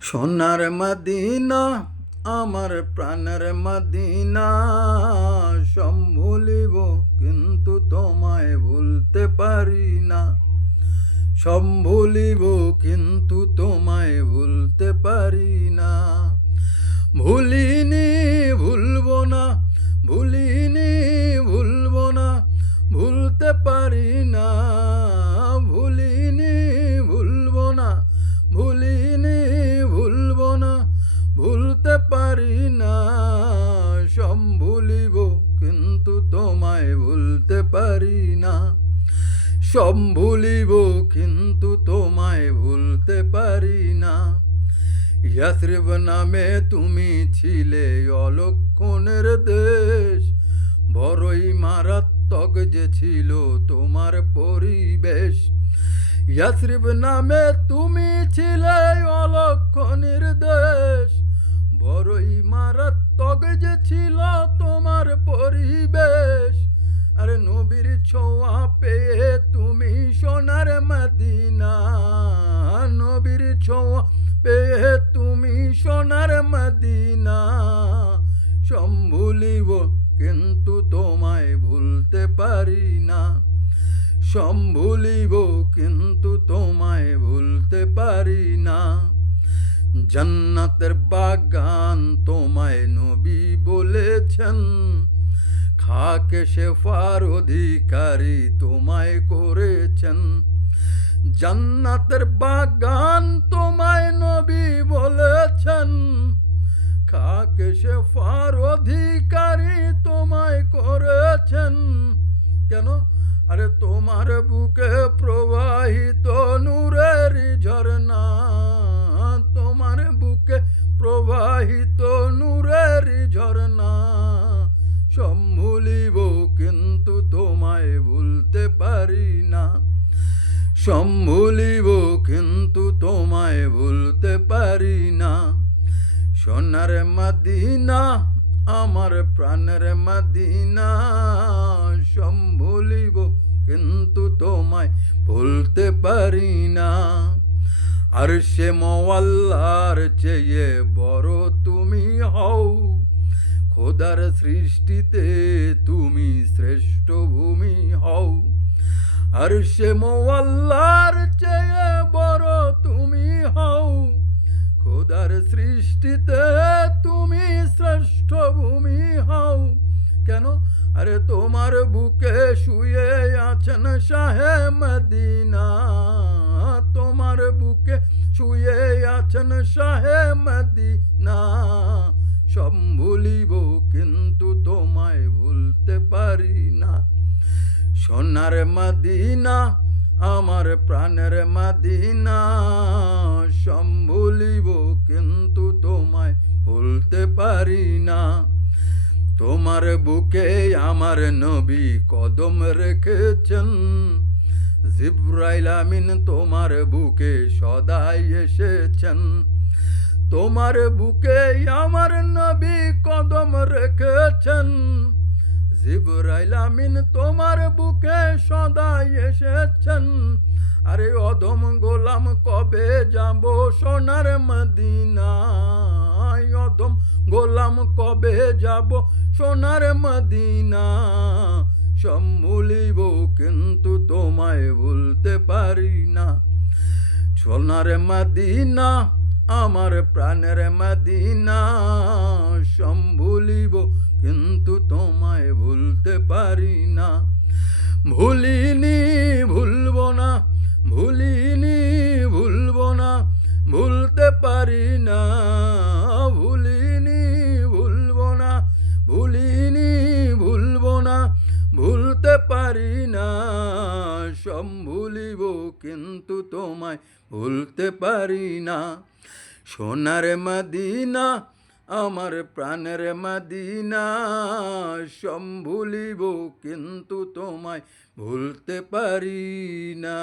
সোনার মদিনা আমার প্রাণের মদিনা, সম্ভুলিব কিন্তু তোমায় ভুলতে পারি না। সম্ভুলিব কিন্তু তোমায় ভুলতে পারি না। ভুলিনি ভুলবো না, ভুলিনি ভুলবো না, ভুলতে পারি না। ভুলিনি ভুলবো না, ভুলিনি ভুলবো না, ভুলতে পারি না। সম্ভুলিব কিন্তু তোমায় ভুলতে পারি না। সম্ভুলিব কিন্তু তোমায় ভুলতে পারি না। ইয়াসরিব নামে তুমি ছিলে অলক্ষণের দেশ, বড়ই মারাত্মক যে ছিল তোমার পরিবেশ। ইয়াসরিব নামে তুমি ছিলে অলক্ষণের দেশ, বড়ই মারাত্মক যে ছিল তোমার পরিবেশ। আরে নবীর ছোঁয়া পেয়ে তুমি সোনার মদিনা, নবীর ছোঁয়া পেয়ে তুমি সোনার মদিনা। সম্ভুলিব কিন্তু তোমায় ভুলতে পারি না। সম্ভুলিব কিন্তু তোমায় ভুলতে পারি না। জান্নাতের বাগান তোমায় নবী বলেছেন, খাকে শেফার অধিকারী তোমায় করেছেন। জান্নাতের বাগান তোমায় নবী বলেছেন, খাকে শেফার অধিকারী তোমায় করেছেন। কেন? আরে তোমার বুকে প্রবাহিত নূরের ঝরনা, তোমার বুকে প্রবাহিত নূরের ঝরনা। সম্ভুলিব কিন্তু তোমায় ভুলতে পারি না। সম্ভুলিব কিন্তু তোমায় ভুলতে পারি না। সোনার মদিনা আমার প্রাণের মদিনা, সম্ভুলিব কিন্তু তোমায় ভুলতে পারি না। আর সে মওয়াল্লার চেয়ে বড় তুমি হও, খোদার সৃষ্টিতে তুমি শ্রেষ্ঠ ভূমি হও। আর সে মওয়াল্লার চেয়ে বড় তুমি হও, খোদার সৃষ্টিতে তুমি শ্রেষ্ঠ ভূমি হও। কেন? আরে তোমার বুকে শুয়ে আছেন শাহে মদিনা, তোমার বুকে শুয়ে আছেন শাহে মদিনা। সম্ভুলিব কিন্তু তোমায় ভুলতে পারি না। সোনার মদিনা আমার প্রাণের মদিনা, সম্ভুলিব কিন্তু তোমায় ভুলতে পারি না। তোমার বুকে আমার নবী কদম রেখেছেন, জিবরাইল আমিন তোমার বুকে সদাই এসেছেন। তোমার বুকে আমার নবী কদম রেখেছেন, জিবরাইল আমিন তোমার বুকে সদাই এসেছেন। আরে অধম গোলাম কবে যাব সোনার মদিনা, অধম গোলাম কবে যাব সোনার মদিনা। সম্ভুলিব কিন্তু তোমায় ভুলতে পারি না। সোনার মদিনা আমার প্রাণের মদিনা, সম্ভুলিব কিন্তু তোমায় ভুলতে পারি না। ভুলিনি ভুলবো না, ভুলিনি ভুলবো না, ভুলতে পারি না। ভুলিনি ভুলবো না, ভুলিনি ভুলবো না, ভুলতে পারি না। সম্ভুলিব কিন্তু তোমায় ভুলতে পারি না। সোনার মদিনা আমার প্রাণের মদিনা, সম্ভুলিব কিন্তু তোমায় ভুলতে পারি না।